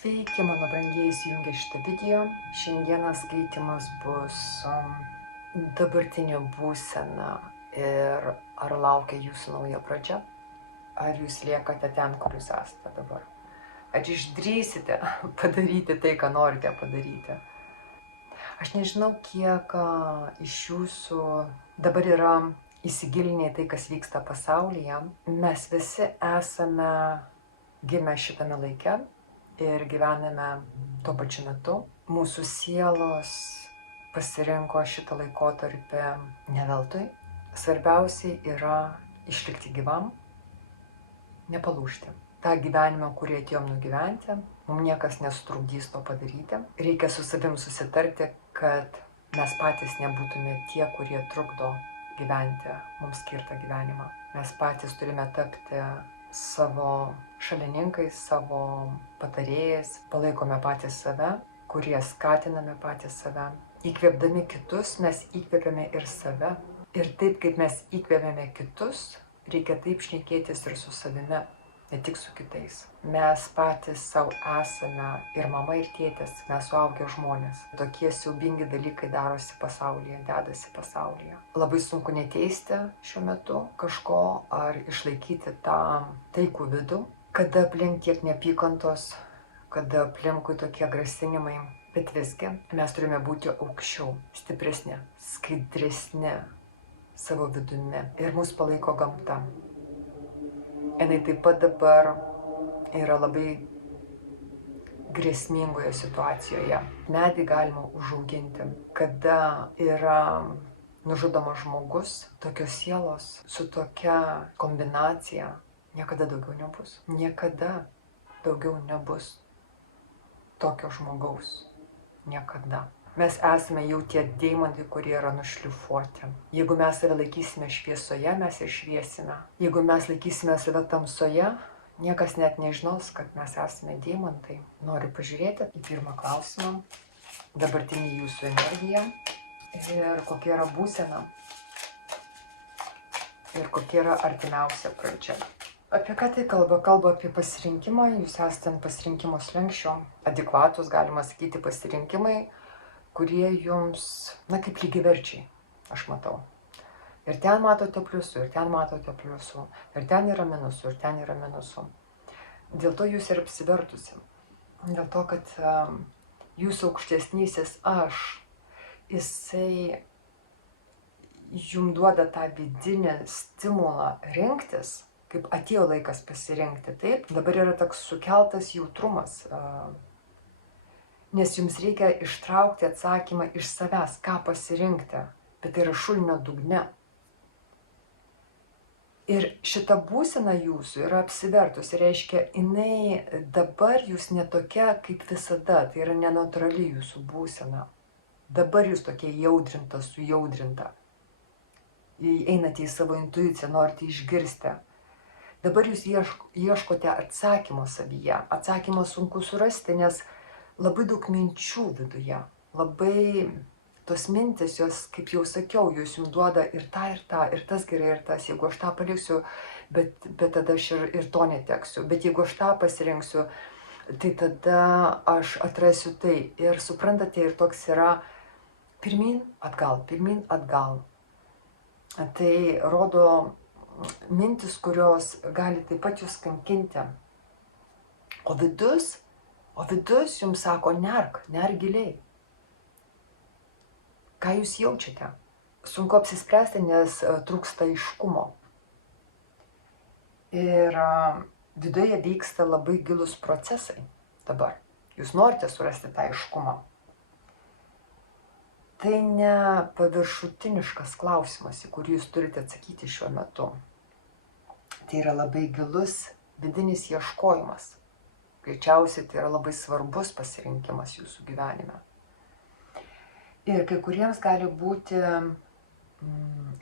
Sveiki, mano brangieji, įsijungę šitą video. Šiandieną skaitimas bus dabartinė būsena ir ar laukia jūsų nauja pradžia, ar jūs liekate ten, kur jūs esate dabar. Ar išdrįsite padaryti tai, ką norite padaryti. Aš nežinau, kiek iš jūsų dabar yra įsigilinę į tai, kas vyksta pasaulyje. Mes visi esame gimę šitame laike ir gyvename tuo pačiu metu. Mūsų sielos pasirinko šitą laikotarpį ne veltui. Svarbiausiai yra išlikti gyvam, nepalūžti. Ta gyvenimą, kurį atėjom nugyventi, mums niekas nesutrukdys to padaryti. Reikia su savim susitarti, kad mes patys nebūtume tie, kurie trukdo gyventi mums skirtą gyvenimą. Mes patys turime tapti savo šalininkais, savo patarėjais, palaikome patys save, kurie skatiname patys save. Įkvėpdami kitus mes įkvėpiame ir save. Ir taip, kaip mes įkvėpiame kitus, reikia taip šnekėtis ir su savimi, ne tik su kitais. Mes patys savo esame ir mama, ir tėtis, mes suaugę žmonės. Tokie siaubingi dalykai darosi pasaulyje, dedasi pasaulyje. Labai sunku neteisti šiuo metu kažko ar išlaikyti tą taikų vidų, kada aplink tiek neapykantos, kada aplinkui tokie grasinimai. Bet visgi mes turime būti aukščiau, stipresni, skaidresni savo vidumi. Ir mus palaiko gamta. Jinai taip pat dabar yra labai grėsmingoje situacijoje. Medį galima užauginti. Kada yra nužudomas žmogus, tokios sielos su tokia kombinacija niekada daugiau nebus. Niekada daugiau nebus tokio žmogaus. Niekada. Mes esame jau tie deimantai, kurie yra nušlifuoti. Jeigu mes save laikysime šviesoje, mes ir šviesime. Jeigu mes laikysime save tamsoje, niekas net nežinos, kad mes esame deimantai. Noriu pažiūrėti į pirmą klausimą. Dabartinė jūsų energija ir kokia yra būsena. Ir kokia yra artimiausia pradžia. Apie ką tai kalba? Kalba apie pasirinkimą. Jūs esate ant pasirinkimo slenksčio. Adekvatus, galima sakyti, pasirinkimai, kurie jums, kaip lygiaverčiai, aš matau. Ir ten matote pliusų, ir ten matote pliusų, ir ten yra minusų, ir ten yra minusų. Dėl to jūs ir apsivertusi. Dėl to, kad jūsų aukštesnysis aš, jisai jums duoda tą vidinį stimulą rinktis, kaip atėjo laikas pasirinkti. Taip, dabar yra toks sukeltas jautrumas, nes jums reikia ištraukti atsakymą iš savęs, ką pasirinkti, bet tai yra šulinio dugne. Ir šita būsena jūsų yra apsivertus, reiškia, jinai dabar jūs netokia kaip visada, tai yra nenatūrali jūsų būsena. Dabar jūs tokia jaudrinta, sujaudrinta. Einate į savo intuiciją, norite išgirsti. Dabar jūs ieškote atsakymo savyje. Atsakymą sunku surasti, nes labai daug minčių viduje. Labai tos mintis, jos, kaip jau sakiau, jūs jums duoda ir tą, ir tas gerai, ir tas. Jeigu aš tą paliksiu, bet tada aš ir to neteksiu. Bet jeigu aš tą pasirinksiu, tai tada aš atrasiu tai. Ir suprantate, ir toks yra pirmyn, atgal, pirmyn, atgal. Tai rodo mintis, kurios gali taip pat jūs kankinti. O vidus jums sako, nerk giliai. Ką jūs jaučiate? Sunku apsispręsti, nes trūksta aiškumo. Ir viduje vyksta labai gilus procesai dabar. Jūs norite surasti tą aiškumą. Tai ne paviršutiniškas klausimas, į kurį jūs turite atsakyti šiuo metu. Tai yra labai gilus vidinis ieškojimas. Greičiausiai tai yra labai svarbus pasirinkimas jūsų gyvenime. Ir kai kuriems gali būti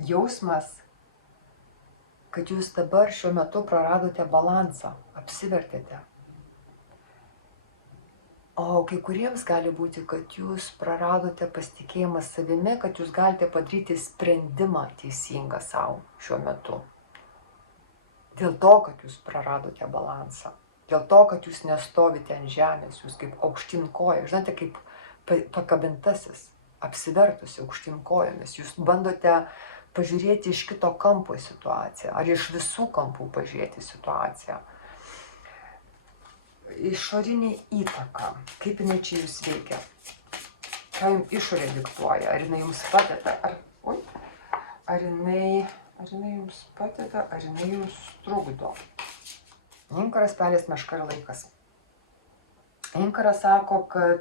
jausmas, kad jūs dabar šiuo metu praradote balansą, apsivertėte. O kai kuriems gali būti, kad jūs praradote pasitikėjimą savimi, kad jūs galite padaryti sprendimą teisingą savo šiuo metu. Dėl to, kad jūs praradote balansą. Dėl to, kad jūs nestovite ant žemės, jūs kaip aukštyn koja, žinote, kaip pakabintasis, apsivertusi aukštyn kojomis. Jūs bandote pažiūrėti iš kito kampo į situaciją, ar iš visų kampų pažiūrėti situaciją. Išorinė įtaka, kaip jinai čia jūs veikia, ką jums išorė diktuoja, ar jinai jums padeda, ar jinai jums padeda, ar jinai jums trukdo. Inkaras, pelės, meška ir laikas. Inkaras sako, kad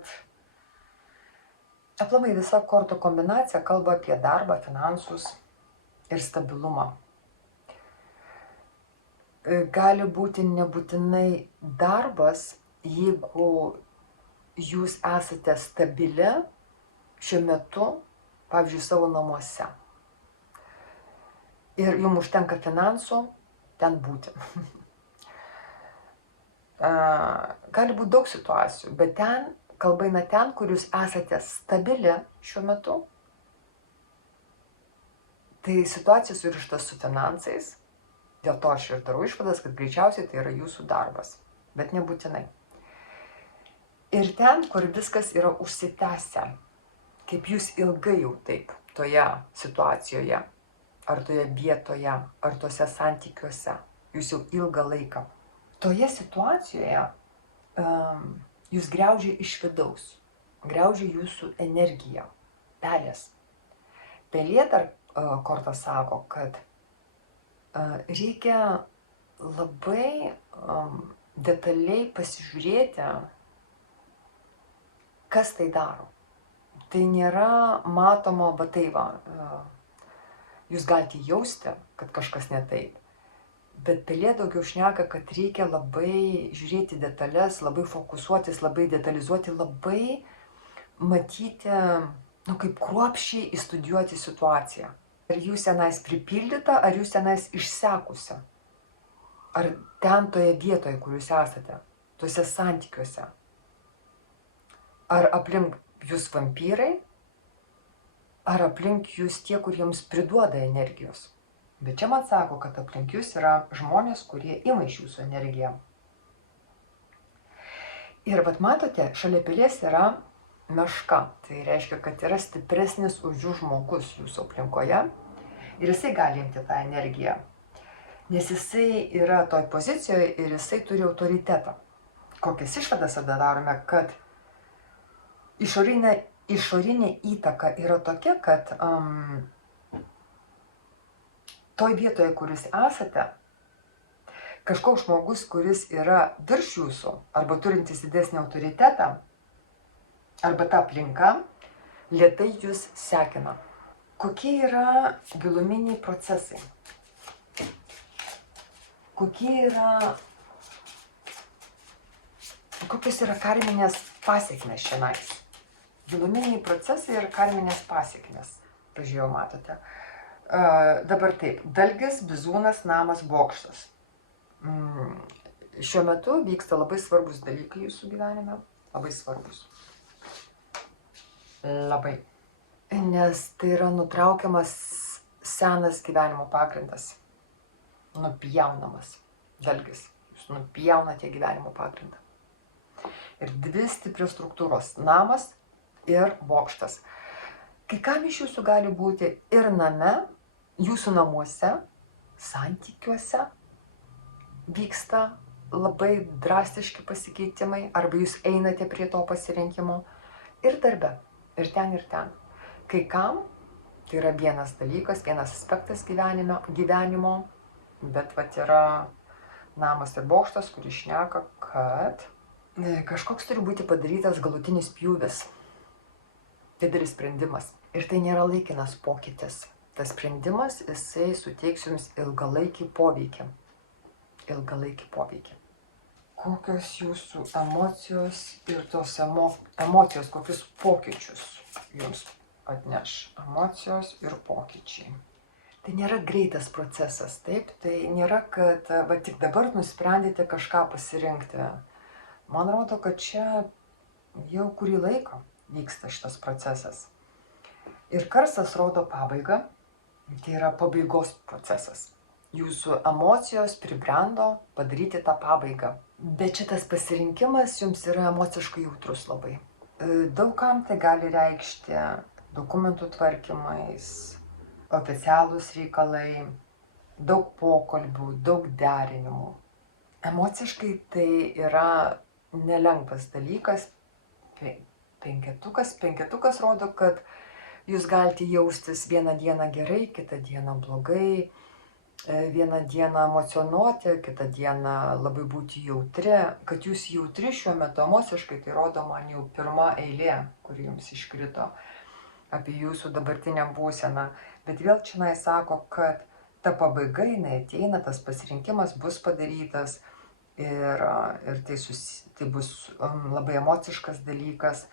aplamai visa kortų kombinacija kalba apie darbą, finansus ir stabilumą. Gali būti nebūtinai darbas, jeigu jūs esate stabili šiuo metu, pavyzdžiui, savo namuose. Ir jums užtenka finansų ten būti. Gali būti daug situacijų, bet ten, kalba eina ten, kur jūs esate stabili šiuo metu. Tai situacija surišta su finansais. Dėl to aš ir darau išvadas, kad greičiausiai tai yra jūsų darbas, bet nebūtinai. Ir ten, kur viskas yra užsitęsę, kaip jūs ilgai jau taip toje situacijoje, ar toje vietoje, ar tose santykiuose, jūs jau ilgą laiką. Toje situacijoje jūs griaužia iš vidaus, griaužia jūsų energiją, pelės. Pelė dar korta sako, kad reikia labai detaliai pasižiūrėti, kas tai daro. Tai nėra matoma, bet tai va, jūs galite jausti, kad kažkas ne taip. Bet pelė daugiau šneka, kad reikia labai žiūrėti detalės, labai fokusuotis, labai detalizuoti, labai matyti, kaip kruopščiai įstudijuoti situaciją. Ar jūs tenais pripildyta, ar jūs tenais išsekusi? Ar ten toje vietoje, kur jūs esate, tuose santykiuose? Ar aplink jūs vampyrai, ar aplink jūs tie, kur jums priduoda energijos? Bet čia man sako, kad aplink jūs yra žmonės, kurie ima iš jūsų energiją. Ir vat matote, šalia pelės yra meška. Tai reiškia, kad yra stipresnis už jų žmogus jūsų aplinkoje ir jisai gali imti tą energiją. Nes jisai yra toj pozicijoje ir jisai turi autoritetą. Kokias išvadas tada darome, kad išorinė įtaka yra tokia, kad toj vietoje, kur jūs esate, kažkoks žmogus, kuris yra virš jūsų arba turintis didesnį autoritetą, arba ta aplinka, lėtai jūs sekina. Kokie yra giluminiai procesai? Kokios yra karminės pasekmės šiandien? Giluminiai procesai ir karminės pasekmės. Pažiūrėjau, matote. Dabar taip, dalgis, bizūnas, namas, bokštas. Šiuo metu vyksta labai svarbus dalykai jūsų gyvenime. Labai svarbus. Labai. Nes tai yra nutraukiamas senas gyvenimo pagrindas. Nupjaunamas dalgis. Jūs nupjaunate gyvenimo pagrindą. Ir dvi stiprios struktūros. Namas ir bokštas. Kai kam iš jūsų gali būti ir name, jūsų namuose, santykiuose vyksta labai drastiški pasikeitimai, arba jūs einate prie to pasirinkimo ir darbe, ir ten, ir ten. Kai kam tai yra vienas dalykas, vienas aspektas gyvenimo, bet vat yra namas ir bokštas, kuris šneka, kad kažkoks turi būti padarytas galutinis pjūvis. Didelis sprendimas. Ir tai nėra laikinas pokytis. Tas sprendimas, jisai suteiks jums ilgalaikį poveikį. Ilgalaikį poveikį. Kokios jūsų emocijos ir tos emocijos, kokius pokyčius jums atneš? Emocijos ir pokyčiai. Tai nėra greitas procesas, taip? Tai nėra, kad tik dabar nusprendėte kažką pasirinkti. Man rodo, kad čia jau kurį laiką vyksta šitas procesas. Ir karstas rodo pabaigą, tai yra pabaigos procesas. Jūsų emocijos pribrendo padaryti tą pabaigą. Bet šitas pasirinkimas jums yra emociškai jautrus labai. Daugam tai gali reikšti dokumentų tvarkymais, oficialūs reikalai, daug pokalbių, daug derinimų. Emociškai tai yra nelengvas dalykas. Penketukas rodo, kad jūs galite jaustis vieną dieną gerai, kitą dieną blogai, vieną dieną emocionuoti, kitą dieną labai būti jautri. Kad jūs jautri šiuo metu emociškai, tai rodo man jau pirma eilė, kuri jums iškrito apie jūsų dabartinę būseną. Bet vėl čia sako, kad ta pabaiga jinai ateina, tas pasirinkimas bus padarytas ir tai bus labai emociškas dalykas.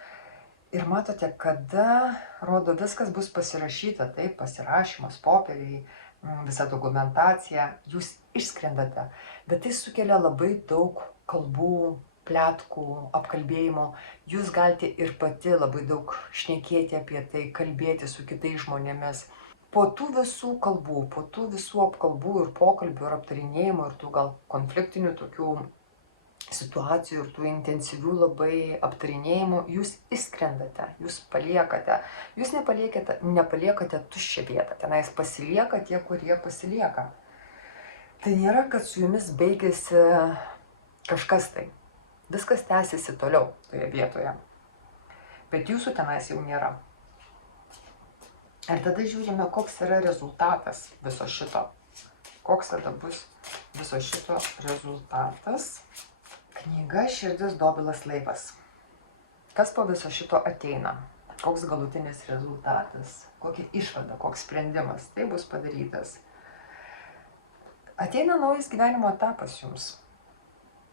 Ir matote, kada, rodo, viskas bus pasirašyta, taip, pasirašymas, popieriai, visa dokumentacija, jūs išskrendate. Bet tai sukelia labai daug kalbų, pletkų, apkalbėjimų. Jūs galite ir pati labai daug šnekėti apie tai, kalbėti su kitais žmonėmis. Po tų visų kalbų, po tų visų apkalbų ir pokalbių ir aptarinėjimų ir tų gal konfliktinių tokių situacijų ir tų intensyvių labai aptarinėjimų, jūs išskrendate, jūs paliekate. Jūs nepaliekate tuščią vietą, tenais pasilieka tie, kurie pasilieka. Tai nėra, kad su jumis baigėsi kažkas tai. Viskas tęsiasi toliau toje vietoje. Bet jūsų tenais jau nėra. Ir tada žiūrime, koks yra rezultatas viso šito. Koks tada bus viso šito rezultatas. Knyga Širdis dobilas laivas. Kas po viso šito ateina? Koks galutinis rezultatas? Kokia išvada, koks sprendimas? Tai bus padarytas. Ateina naujas gyvenimo etapas jums.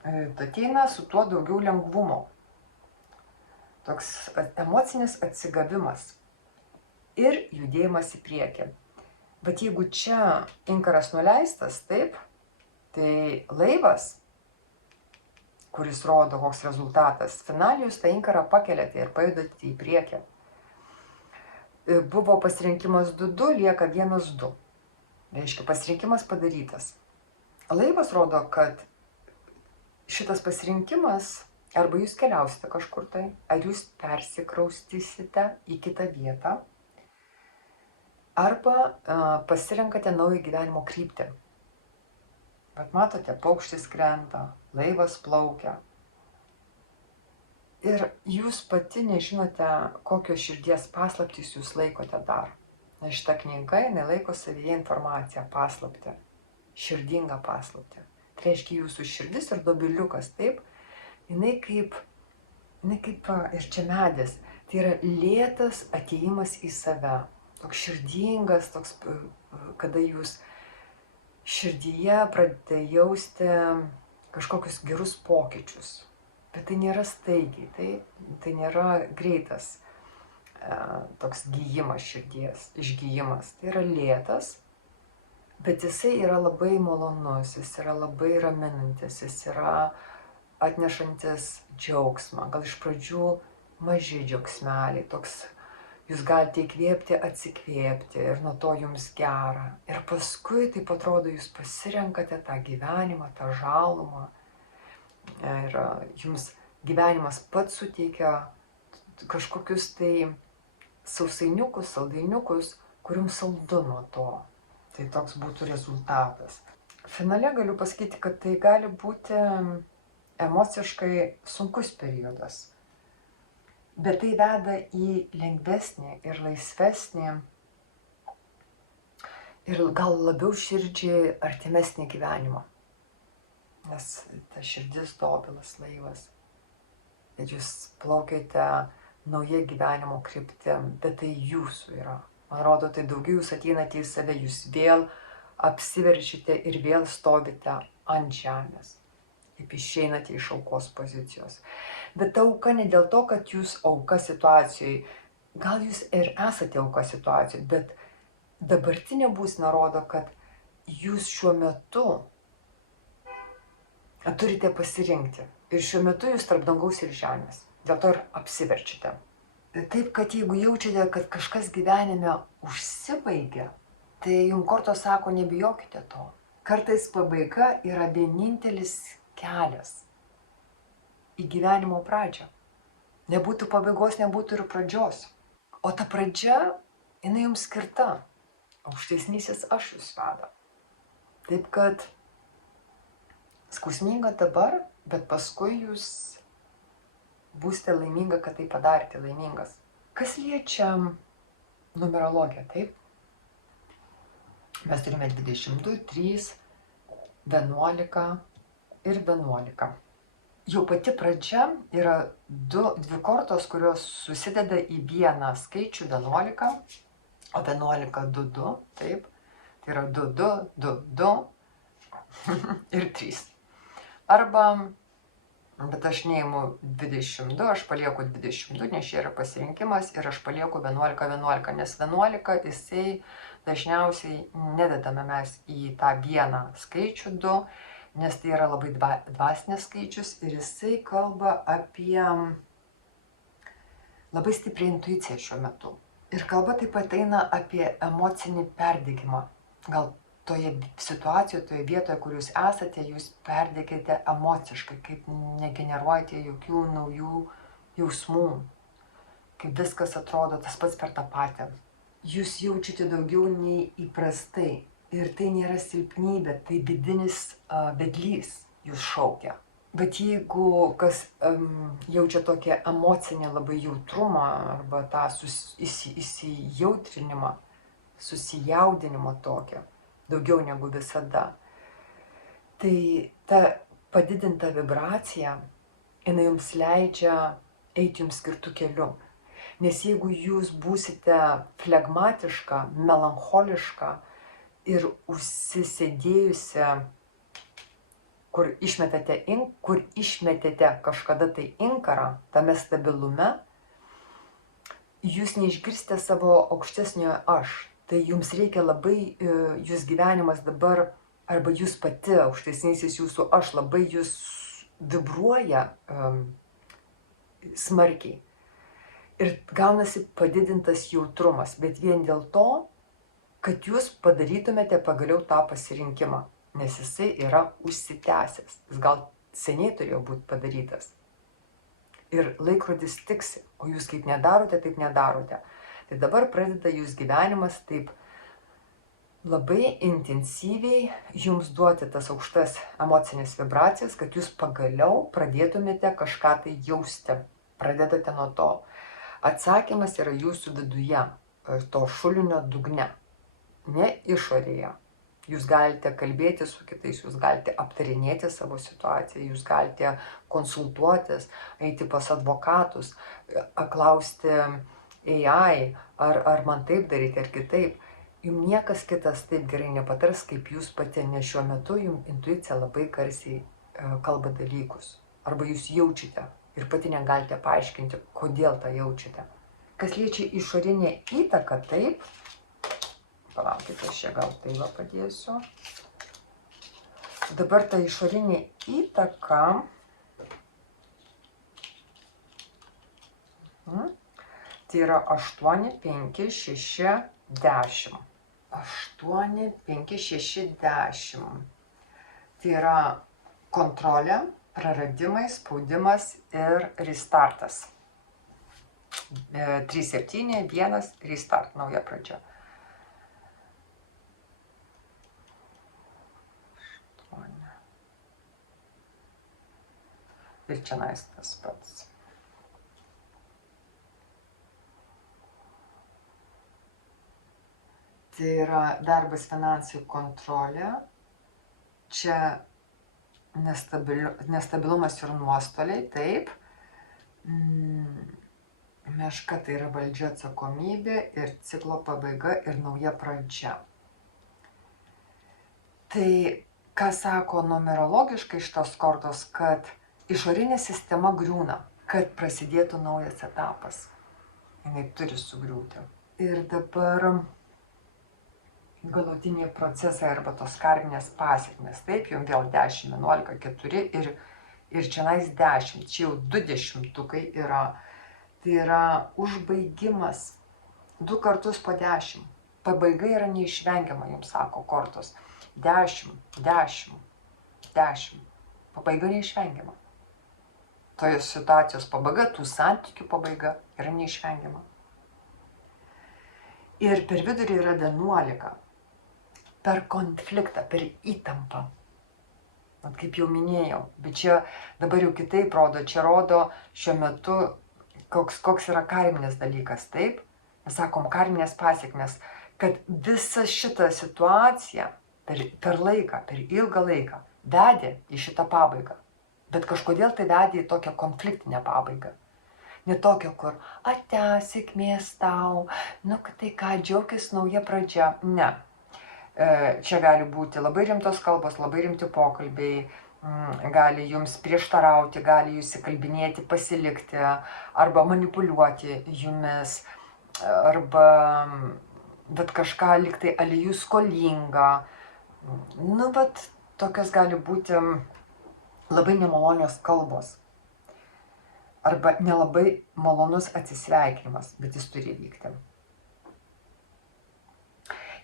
Ateina su tuo daugiau lengvumo. Toks emocinis atsigavimas. Ir judėjimas į priekį. Bet jeigu čia inkaras nuleistas, taip, tai laivas, kuris rodo, koks rezultatas, finaliai jūs tą inkarą pakeliate ir pajudate į priekį. Buvo pasirinkimas 2-2, lieka 1-2. Reiškia, pasirinkimas padarytas. Laivas rodo, kad šitas pasirinkimas, arba jūs keliausite kažkur tai, ar jūs persikraustysite į kitą vietą, arba pasirenkate naują gyvenimo kryptį. Bet matote, paukštis krenta, laivas plaukia. Ir jūs pati nežinote, kokios širdies paslaptys jūs laikote dar. Nes šita knyga, jinai laiko savyje informaciją, paslaptį, širdingą paslaptį. Tai reiškia jūsų širdis ir dobiliukas, taip, jinai kaip ir čia medis. Tai yra lėtas atėjimas į save. Toks širdingas, toks, kada jūs širdyje pradėte jausti kažkokius gerus pokyčius. Bet tai nėra staigiai, tai nėra greitas toks gijimas širdies, išgijimas. Tai yra lėtas, bet jisai yra labai malonus, jis yra labai raminantis, jis yra atnešantis džiaugsmą. Gal iš pradžių maži džiaugsmeliai, toks jūs galite įkvėpti, atsikvėpti ir nuo to jums gera. Ir paskui, taip atrodo, jūs pasirenkate tą gyvenimą, tą žalumą. Ir jums gyvenimas pats suteikia kažkokius tai sausainiukus, saldainiukus, kur jums saldu nuo to. Tai toks būtų rezultatas. Finale galiu pasakyti, kad tai gali būti emociškai sunkus periodas. Bet tai veda į lengvesnį ir laisvesnį ir gal labiau širdžiai artimesnį gyvenimą. Nes ta širdis dobilas laivas. Ir jūs plaukiate nauja gyvenimo kryptim, bet tai jūsų yra. Man rodo, tai daugiau jūs ateinate į save, jūs vėl apsiveršite ir vėl stovite ant žemės. Kaip išeinate iš aukos pozicijos. Bet ta auka ne dėl to, kad jūs auka situacijai, gal jūs ir esate auka situacijai, bet dabartinė būsena rodo, kad jūs šiuo metu turite pasirinkti. Ir šiuo metu jūs tarp dangaus ir žemės. Dėl to ir apsiverčiate. Taip, kad jeigu jaučiate, kad kažkas gyvenime užsibaigia, tai jums kortos sako, nebijokite to. Kartais pabaiga yra vienintelis kelias. į gyvenimo pradžią. Nebūtų pabaigos, nebūtų ir pradžios. O ta pradžia, jinai jums skirta. Aukštesnysis aš jūs veda. Taip kad skausminga dabar, bet paskui jūs būsite laiminga, kad tai padarėte, laimingas. Kas liečia numerologiją, taip? Mes turime 22, 3, 11 ir 11. Jau pati pradžia yra dvi kortos, kurios susideda į vieną skaičių 11, o 11 2, 2, taip. Tai yra 2, 2, 2, 2 ir 3. Arba, bet aš neimu 22, aš palieku 22, nes čia yra pasirinkimas ir aš palieku 11, 11, nes 11 jisai dažniausiai nededame mes į tą vieną skaičių 2, nes tai yra labai dvasinis skaičius ir jisai kalba apie labai stiprią intuiciją šiuo metu. Ir kalba taip pat eina apie emocinį perdegimą. Gal toje situacijoje, toje vietoje, kur jūs esate, jūs perdegėte emociškai, kaip negeneruojate jokių naujų jausmų, kaip viskas atrodo tas pats per tą patį. Jūs jaučiate daugiau nei įprastai. Ir tai nėra silpnybė, tai vidinis vedlys jūs šaukia. Bet jeigu kas jaučia tokią emocinę labai jautrumą arba tą įsijautrinimą, susijaudinimą tokią, daugiau negu visada, tai ta padidinta vibracija, jinai jums leidžia eiti jums skirtų kelių. Nes jeigu jūs būsite flegmatiška, melancholiška ir užsisėdėjusi, kur išmetėte kažkada tai inkarą, tame stabilume, jūs neišgirsite savo aukštesniojo aš. Tai jums reikia labai, jūs gyvenimas dabar, arba jūs pati, aukštesnysis jūsų aš, labai jūs vibruoja smarkiai. Ir gaunasi padidintas jautrumas, bet vien dėl to, kad jūs padarytumėte pagaliau tą pasirinkimą, nes jisai yra užsitęsęs. Jis gal seniai turėjo būti padarytas. Ir laikrodis tiksi, o jūs kaip nedarote, taip nedarote. Tai dabar pradeda jūs gyvenimas taip labai intensyviai jums duoti tas aukštas emocinės vibracijas, kad jūs pagaliau pradėtumėte kažką tai jausti. Pradedate nuo to. Atsakymas yra jūsų viduje, to šulinio dugne, ne išorėje. Jūs galite kalbėti su kitais, jūs galite aptarinėti savo situaciją, jūs galite konsultuotis, eiti pas advokatus, klausti AI, ar man taip daryti, ar kitaip. Jums niekas kitas taip gerai nepatars, kaip jūs pati, nes šiuo metu jums intuicija labai garsiai kalba dalykus. Arba jūs jaučiate. Ir pati negalite paaiškinti, kodėl tą jaučiate. Kas liečia išorinę įtaką, taip, palaukite, aš čia gal tai va padėsiu. Dabar ta išorinė įtaka, tai yra 8, 5, 6, 10. 8, 5, 6, 10. Tai yra kontrolė, praradimai, spaudimas ir restartas. 3, 7, 1, restart, nauja pradžia. 8. Ir čia tas pats. Tai yra darbas, finansų kontrolė. Čia nestabilumas ir nuostoliai, taip. Meška tai yra valdžia, atsakomybė ir ciklo pabaiga ir nauja pradžia. Tai, ką sako numerologiškai šitos kortos, kad išorinė sistema griūna, kad prasidėtų naujas etapas. Jinai turi sugriūti. Ir dabar galutiniai procesai arba tos karminės pasekmės. Taip, jums vėl 10, 11, 4 ir čionais 10. Čia jau 20 yra. Tai yra užbaigimas 2 kartus po 10. Pabaiga yra neišvengiama, jums sako kortos. 10, 10, 10. Pabaiga neišvengiama. toje situacijos pabaiga, tų santykių pabaiga yra neišvengiama. Ir per vidurį yra 11. Per konfliktą, per įtampą. Kaip jau minėjau, bet čia dabar jau kitaip rodo, čia rodo šiuo metu, koks yra karminis dalykas, taip? Mes sakom karminės pasiekmes, kad visa šita situacija per laiką, per ilgą laiką vedė į šitą pabaigą. Bet kažkodėl tai vedė į tokią konfliktinę pabaigą. Ne tokią, kur ate, sėkmės tau, kad tai ką, džiaukis nauja pradžia. Ne. Čia gali būti labai rimtos kalbos, labai rimti pokalbiai, gali jums prieštarauti, gali jūs įkalbinėti, pasilikti, arba manipuliuoti jumis, arba bet kažką liktai ali jūs skolinga. Tokios gali būti labai nemalonios kalbos. Arba nelabai malonus atsisveikinimas, bet jis turi vykti.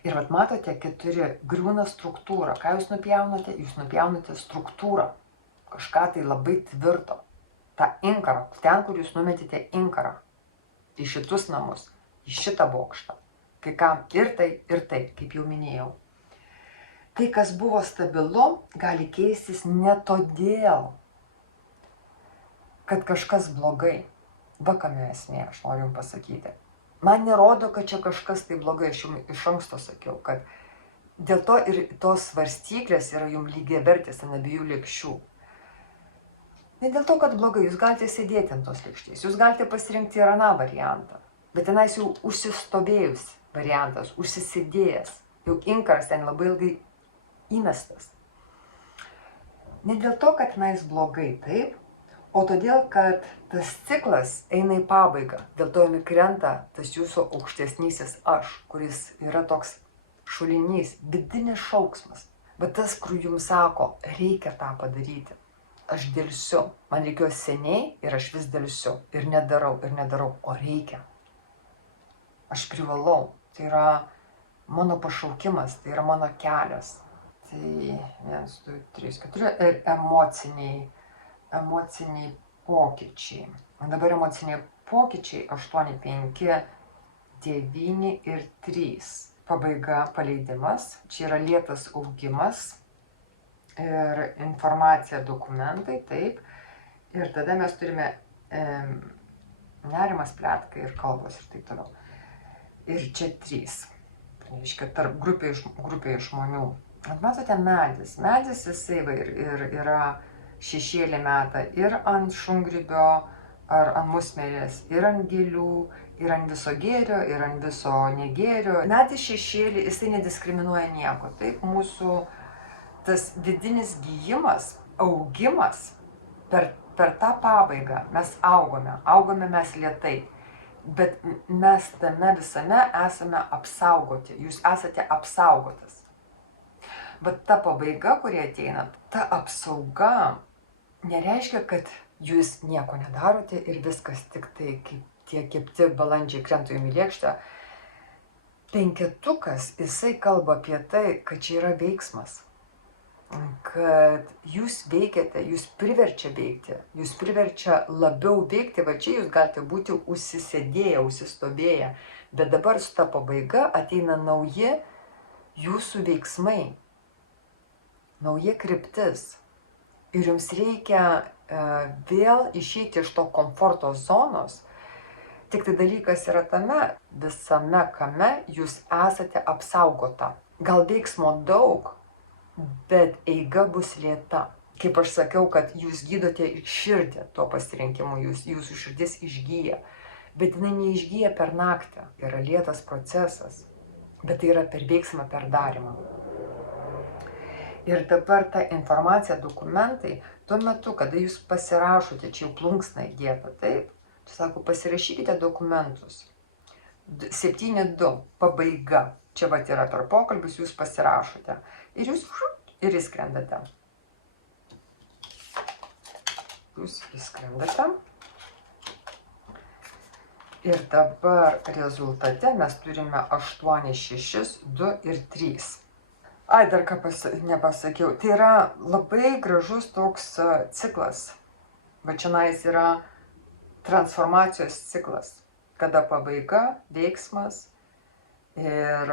Ir matote, 4 griūna struktūra. Ką jūs nupjaunate? Jūs nupjaunate struktūrą. Kažką tai labai tvirto. Ta inkarą, ten, kur jūs numetėte inkarą. Į šitus namus, į šitą bokštą. Kai kam ir tai, kaip jau minėjau. Tai, kas buvo stabilu, gali keistis ne todėl, kad kažkas blogai. Kame esmė, aš noriu jums pasakyti. Man nerodo, kad čia kažkas tai blogai, aš jums iš anksto sakiau, kad dėl to ir tos svarstyklės yra jums lygiavertės ant abiejų lėkščių. Ne dėl to, kad blogai, jūs galite sėdėti ant tos lėkštės, jūs galite pasirinkti ir aną variantą, bet tenais jau užsistovėjus variantas, užsisėdėjęs, jau inkaras ten labai ilgai įmestas. Ne dėl to, kad tenais blogai, taip, o todėl, kad tas ciklas eina į pabaigą, dėl to jums krenta tas jūsų aukštesnysis aš, kuris yra toks šulinys, vidinis šauksmas. Bet tas, kur jums sako, reikia tą padaryti. Aš dėlsiu, man reikėjo seniai ir aš vis dėlsiu. Ir nedarau, o reikia. Aš privalau, tai yra mano pašaukimas, tai yra mano kelias. Tai 1, 2, 3, 4 ir emociniai pokyčiai. Dabar emociniai pokyčiai 8, 5, 9 ir 3. Pabaiga paleidimas. Čia yra lėtas augimas ir informacija, dokumentai, taip. Ir tada mes turime nerimas, pletkai ir kalbos ir taip toliau. Ir čia 3. Tai reiškia, tarp grupėje žmonių. Matote, medis. Medis jisai ir yra šešėlį meta ir ant šungrybio, ar ant musmelės, ir ant gėlių, ir ant viso gėrio, ir ant viso negėrio. Medis šešėlį, jisai nediskriminuoja nieko. Taip, mūsų tas vidinis gijimas, augimas, per tą pabaigą mes augome mes lėtai, bet mes tame visame esame apsaugoti, jūs esate apsaugotas. Bet ta pabaiga, kurie ateina, ta apsauga nereiškia, kad jūs nieko nedarote ir viskas tik tai, kaip tie kepti balandžiai krenta jums į lėkštę. 5, jisai kalba apie tai, kad čia yra veiksmas. Kad jūs veikiate, jūs priverčia veikti, jūs priverčia labiau veikti, va čia jūs galite būti užsisėdėję, užsistovėję. Bet dabar su ta pabaiga ateina nauji jūsų veiksmai, nauja kryptis. Ir jums reikia vėl išeiti iš to komforto zonos. Tik tai dalykas yra tame, visame kame jūs esate apsaugota. Gal veiksmo daug, bet eiga bus lėta. Kaip aš sakiau, kad jūs gydote širdį tuo pasirinkimu, jūsų širdis išgyja. Bet jinai neišgyja per naktį. Yra lėtas procesas, bet tai yra per veiksmą, per darymą. Ir dabar ta informacija, dokumentai, tuo metu, kada jūs pasirašote, čia jau plunksna įdėta, taip, čia sako, pasirašykite dokumentus. 7.2, pabaiga. Čia vat yra per pokalbius, jūs pasirašote. Ir jūs įskrendate. Jūs įskrendate. Ir dabar rezultate mes turime 8, 6, 2 ir 3. Dar ką nepasakiau. Tai yra labai gražus toks ciklas. Va čionais yra transformacijos ciklas, kada pabaiga, veiksmas ir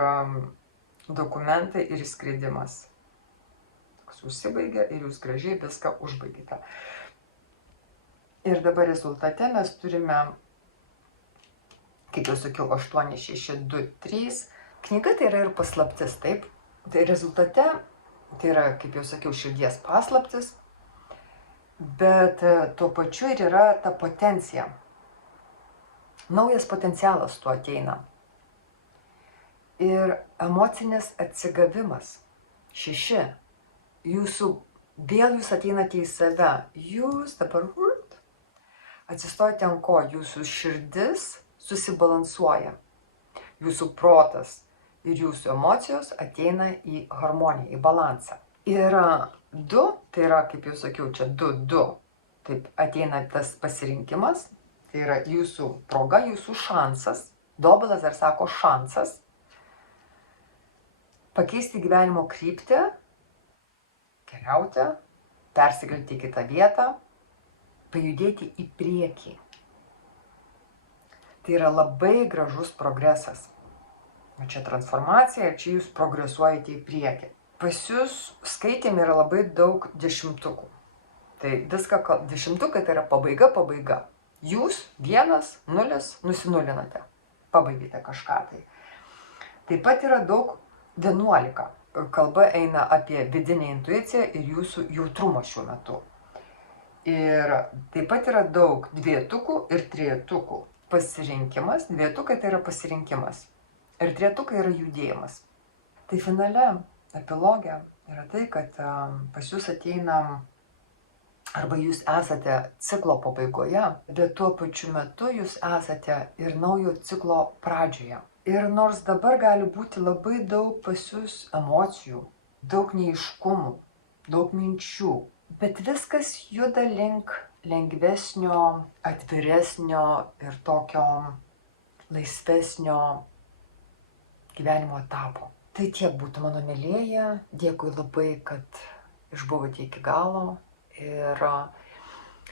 dokumentai ir įskridimas. Užsibaigia ir jūs gražiai viską užbaigite. Ir dabar rezultate mes turime, kaip jau sakiau, 8, 6, 2, 3. Knyga tai yra ir paslaptis, taip? Tai rezultate, tai yra, kaip jau sakiau, širdies paslaptis, bet tuo pačiu ir yra ta potencija. Naujas potencialas tuo ateina. Ir emocinis atsigavimas. 6. Vėl jūs ateinate į save. Jūs dabar atsistojate ant ko, jūsų širdis susibalansuoja. Jūsų protas ir jūsų emocijos ateina į harmoniją, į balansą. Ir 2, tai yra, kaip jau sakiau, čia 2. Taip ateina tas pasirinkimas, tai yra jūsų proga, jūsų šansas. Dobilas dar sako šansas. Pakeisti gyvenimo kryptį, keliauti, persikelti į kitą vietą, pajudėti į priekį. Tai yra labai gražus progresas. Čia transformacija, čia jūs progresuojate į priekį. Pas jūs skaitėme yra labai daug dešimtukų. Tai viską, dešimtukai tai yra pabaiga. Jūs 1, 0 nusinulinate, pabaigite kažką tai. Taip pat yra daug 11. Kalba eina apie vidinę intuiciją ir jūsų jautrumą šiuo metu. Ir taip pat yra daug 2 ir 3. Pasirinkimas, 2 tai yra pasirinkimas. Ir 3 yra judėjimas. Tai finale, epilogė yra tai, kad pas jūs ateina, arba jūs esate ciklo pabaigoje, bet tuo pačiu metu jūs esate ir naujo ciklo pradžioje. Ir nors dabar gali būti labai daug pas jūs emocijų, daug neaiškumų, daug minčių, bet viskas juda link lengvesnio, atviresnio ir tokio laisvesnio gyvenimo etapo. Tai tiek būtų, mano mielieji. Dėkui labai, kad išbuvote iki galo. Ir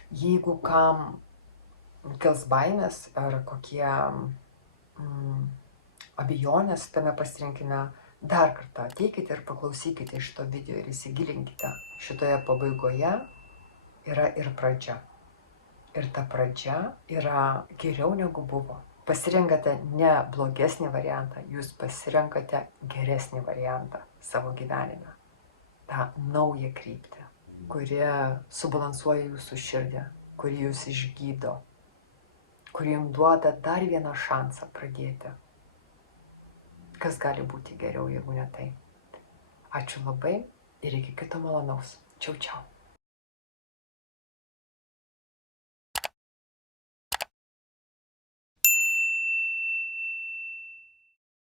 jeigu kam kils baimės ar kokie abejonės tame pasirinkime, dar kartą ateikite ir paklausykite šito video ir įsigilinkite. Šitoje pabaigoje yra ir pradžia. Ir ta pradžia yra geriau negu buvo. Pasirenkate ne blogesnį variantą, jūs pasirenkate geresnį variantą savo gyvenime. tą naują kryptį, kuri subalansuoja jūsų širdį, kuri jūs išgydo, kuri jums duoda dar vieną šansą pradėti. Kas gali būti geriau, jeigu ne tai? Ačiū labai ir iki kito malonaus. Čiau, čiau.